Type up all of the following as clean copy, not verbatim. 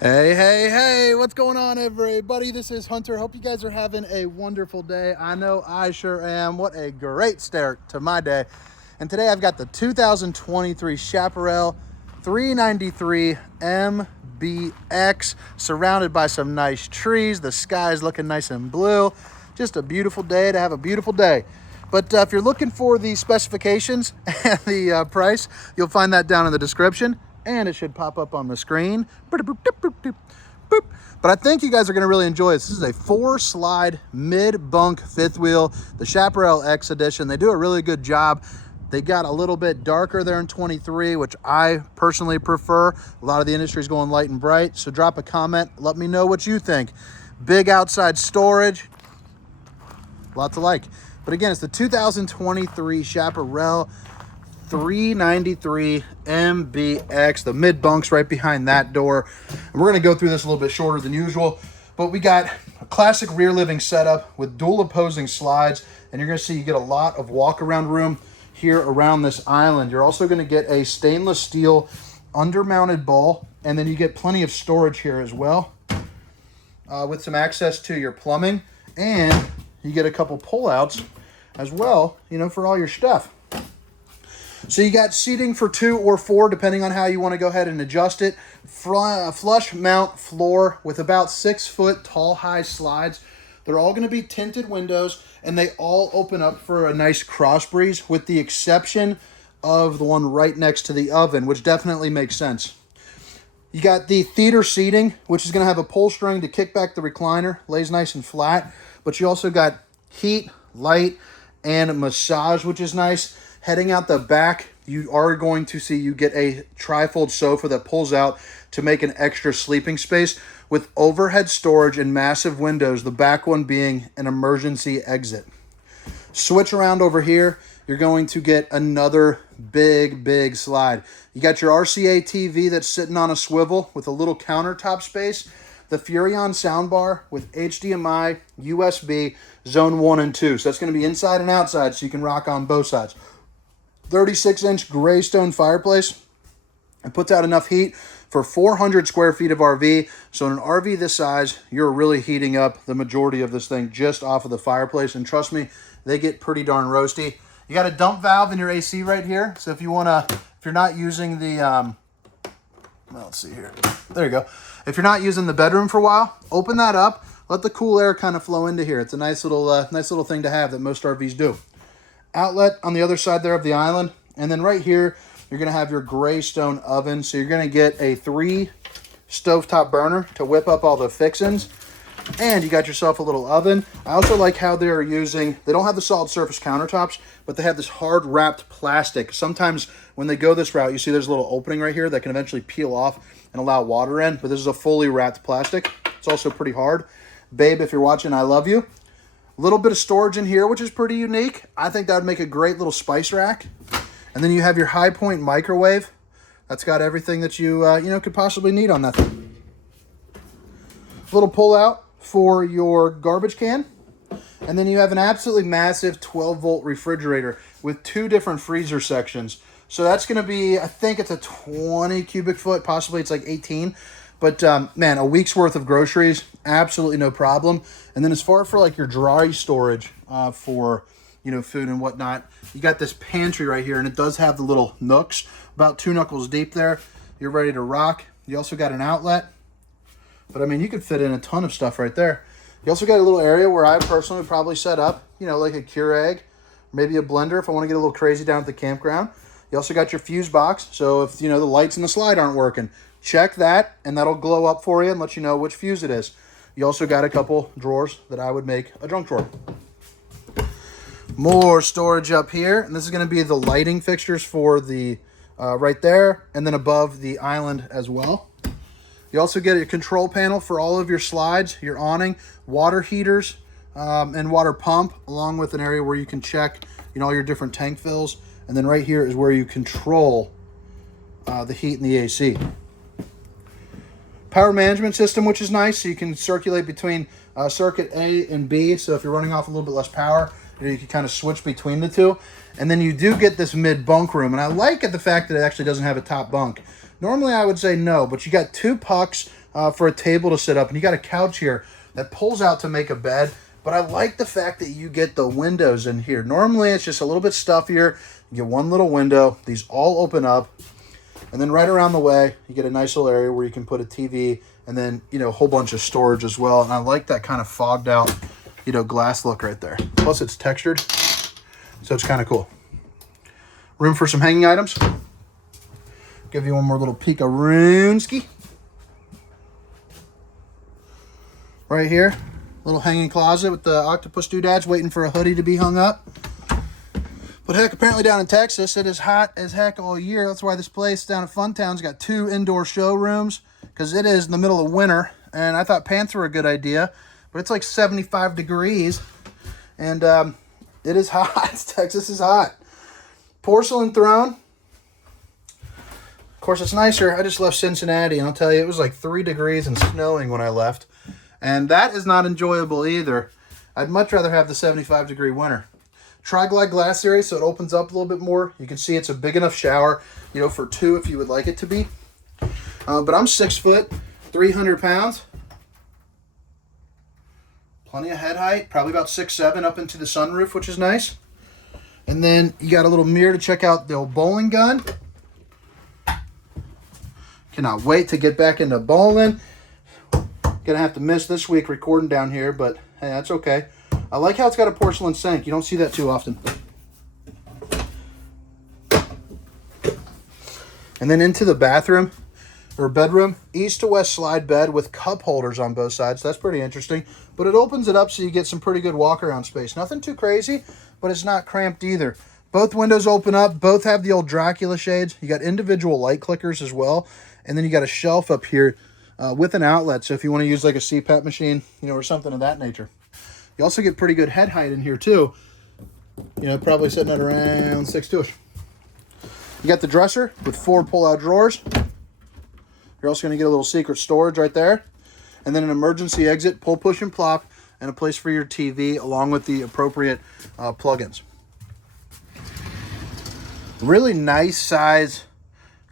Hey, hey, hey, what's going on, everybody? This is Hunter. Hope you guys are having a wonderful day. I know I sure am. What a great start to my day. And today I've got the 2023 Chaparral 393MBX surrounded by some nice trees. The sky's looking nice and blue. Just a beautiful day to have a beautiful day. But if you're looking for the specifications and the price, you'll find that down in the description. And it should pop up on the screen. But I think you guys are going to really enjoy this. This is a 4-slide mid-bunk fifth wheel, the Chaparral X edition. They do a really good job. They got a little bit darker there in 23, which I personally prefer. A lot of the industry is going light and bright. So drop a comment. Let me know what you think. Big outside storage. Lots of like. But again, it's the 2023 Chaparral 393MBX, the mid bunks right behind that door. And we're going to go through this a little bit shorter than usual, but we got a classic rear living setup with dual opposing slides, and you're going to see you get a lot of walk around room here around this island. You're also going to get a stainless steel undermounted bowl, and then you get plenty of storage here as well, with some access to your plumbing, and you get a couple pullouts as well, you know, for all your stuff. So you got seating for 2 or 4, depending on how you want to go ahead and adjust it. Flush mount floor with about 6-foot tall high slides. They're all going to be tinted windows, and they all open up for a nice cross breeze, with the exception of the one right next to the oven, which definitely makes sense. You got the theater seating, which is going to have a pull string to kick back the recliner. Lays nice and flat. But you also got heat, light, and massage, which is nice. Heading out the back, you are going to see you get a trifold sofa that pulls out to make an extra sleeping space with overhead storage and massive windows, the back one being an emergency exit. Switch around over here, you're going to get another big slide. You got your RCA TV that's sitting on a swivel with a little countertop space. The Furrion soundbar with HDMI, USB, zone 1 and 2. So that's going to be inside and outside, so you can rock on both sides. 36-inch gray stone fireplace. It puts out enough heat for 400 square feet of RV. So in an RV this size, you're really heating up the majority of this thing just off of the fireplace. And trust me, they get pretty darn roasty. You got a dump valve in your AC right here. So if you want to, if you're not using the, well, let's see here. There you go. If you're not using the bedroom for a while, open that up. Let the cool air kind of flow into here. It's a nice little thing to have that most RVs do. Outlet on the other side there of the island, and then right here you're going to have your gray stone oven. So you're going to get a 3 stovetop burner to whip up all the fixings, and you got yourself a little oven. I also like how they're using, they don't have the solid surface countertops, but they have this hard wrapped plastic. Sometimes when they go this route, you see there's a little opening right here that can eventually peel off and allow water in, but this is a fully wrapped plastic. It's also pretty hard. Babe, if you're watching, I love you. A little bit of storage in here, which is pretty unique. I think that would make a great little spice rack. And then you have your high point microwave. That's got everything that you could possibly need on that thing. Little pull out for your garbage can. And then you have an absolutely massive 12-volt refrigerator with 2 different freezer sections. So that's going to be, I think it's a 20 cubic foot, possibly it's like 18. But, man, a week's worth of groceries, absolutely no problem. And then as far for, like, your dry storage for, food and whatnot, you got this pantry right here, and it does have the little nooks, about 2 knuckles deep there. You're ready to rock. You also got an outlet. But, I mean, you could fit in a ton of stuff right there. You also got a little area where I personally would probably set up, like a Keurig, maybe a blender if I want to get a little crazy down at the campground. You also got your fuse box, so if, the lights in the slide aren't working, check that, and that'll glow up for you and let you know which fuse it is. You also got a couple drawers that I would make a junk drawer. More storage up here, and this is going to be the lighting fixtures for the right there, and then above the island as well. You also get a control panel for all of your slides, your awning, water heaters, and water pump, along with an area where you can check, all your different tank fills. And then right here is where you control the heat and the AC. Power management system, which is nice, so you can circulate between circuit A and B. So if you're running off a little bit less power, you can kind of switch between the two. And then you do get this mid bunk room, and I like the fact that it actually doesn't have a top bunk. Normally I would say no, but you got 2 pucks for a table to sit up. And you got a couch here that pulls out to make a bed. But I like the fact that you get the windows in here. Normally, it's just a little bit stuffier. You get one little window. These all open up. And then right around the way, you get a nice little area where you can put a TV and then, you know, a whole bunch of storage as well. And I like that kind of fogged out, you know, glass look right there. Plus, it's textured, so it's kind of cool. Room for some hanging items. Give you one more little peek of roomski. Right here. Little hanging closet with the octopus doodads waiting for a hoodie to be hung up. But heck, apparently down in Texas, it is hot as heck all year. That's why this place down at Funtown's got 2 indoor showrooms, because it is in the middle of winter. And I thought pants were a good idea, but it's like 75 degrees. And it is hot. Texas is hot. Porcelain throne. Of course, it's nicer. I just left Cincinnati, and I'll tell you, it was like 3 degrees and snowing when I left. And that is not enjoyable either. I'd much rather have the 75-degree winter. Tri-glide glass area, so it opens up a little bit more. You can see it's a big enough shower, you know, for 2 if you would like it to be. But I'm 6 foot, 300 pounds. Plenty of head height, probably about 6'7" up into the sunroof, which is nice. And then you got a little mirror to check out the old bowling gun. Cannot wait to get back into bowling. Gonna have to miss this week recording down here, but hey, that's okay. I like how it's got a porcelain sink. You don't see that too often. And then into the bathroom or bedroom, east to west slide bed with cup holders on both sides. That's pretty interesting, but it opens it up so you get some pretty good walk around space. Nothing too crazy, but it's not cramped either. Both windows open up. Both have the old Dracula shades. You got individual light clickers as well. And then you got a shelf up here with an outlet. So if you want to use like a CPAP machine, you know, or something of that nature. You also get pretty good head height in here too. You know, probably sitting at around 6'2". You got the dresser with 4 pull-out drawers. You're also going to get a little secret storage right there. And then an emergency exit, pull, push, and plop, and a place for your TV along with the appropriate plugins. Really nice size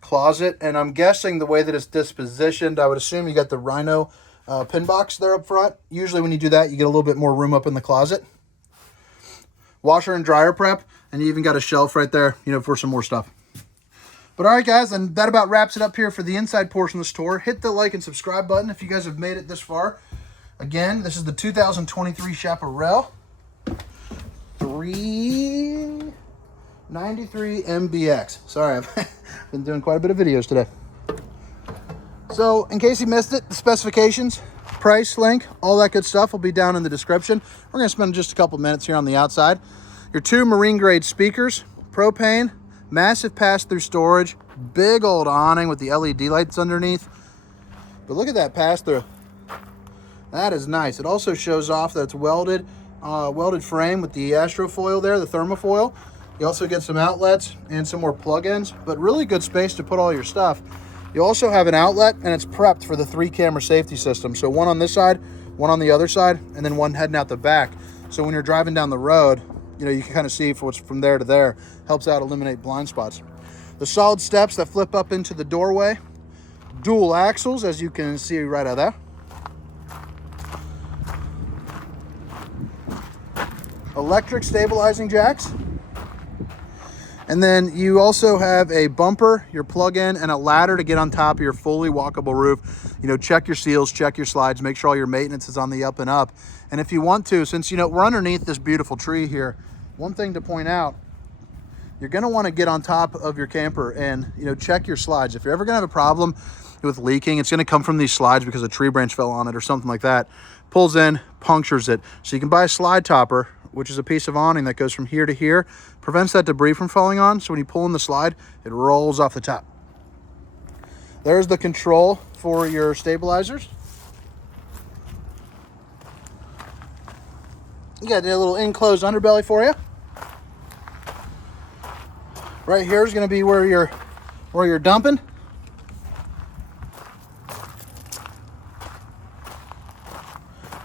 closet, and I'm guessing the way that it's dispositioned, I would assume you got the Rhino pin box there up front. Usually when you do that, you get a little bit more room up in the closet. Washer and dryer prep, and you even got a shelf right there, you know, for some more stuff. But all right, guys, and that about wraps it up here for the inside portion of the store. Hit the like and subscribe button if you guys have made it this far. Again, this is the 2023 Chaparral 393MBX. Sorry, I've been doing quite a bit of videos today. So, in case you missed it, the specifications, price, link, all that good stuff will be down in the description. We're going to spend just a couple minutes here on the outside. Your 2 marine-grade speakers, propane, massive pass-through storage, big old awning with the LED lights underneath. But look at that pass-through. That is nice. It also shows off that it's welded frame with the astrofoil there, the thermofoil. You also get some outlets and some more plug-ins, but really good space to put all your stuff. You also have an outlet, and it's prepped for the 3-camera safety system. So one on this side, one on the other side, and then one heading out the back. So when you're driving down the road, you know, you can kind of see what's from there to there. Helps out eliminate blind spots. The solid steps that flip up into the doorway. Dual axles, as you can see right out there. Electric stabilizing jacks. And then you also have a bumper, your plug-in, and a ladder to get on top of your fully walkable roof. You know, check your seals, check your slides, make sure all your maintenance is on the up and up. And if you want to, since, you know, we're underneath this beautiful tree here, one thing to point out, you're going to want to get on top of your camper and, you know, check your slides. If you're ever going to have a problem with leaking, it's going to come from these slides because a tree branch fell on it or something like that. Pulls in, punctures it. So you can buy a slide topper, which is a piece of awning that goes from here to here, prevents that debris from falling on. So when you pull in the slide, it rolls off the top. There's the control for your stabilizers. You got a little enclosed underbelly for you. Right here is going to be where you're dumping.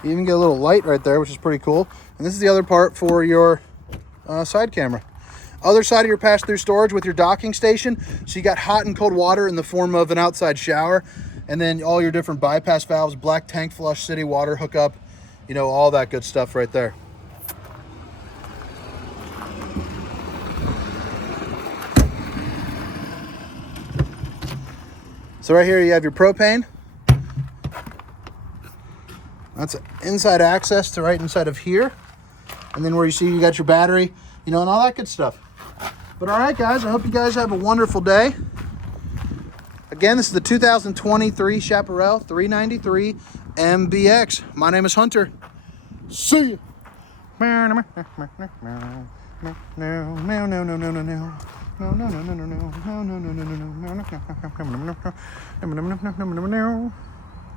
You even get a little light right there, which is pretty cool. And this is the other part for your side camera. Other side of your pass-through storage with your docking station. So you got hot and cold water in the form of an outside shower. And then all your different bypass valves, black tank flush, city water hookup, you know, all that good stuff right there. So right here you have your propane. That's inside access to right inside of here. And then where you see you got your battery, you know, and all that good stuff. But all right, guys, I hope you guys have a wonderful day. Again, this is the 2023 Chaparral 393MBX. My name is Hunter. See ya.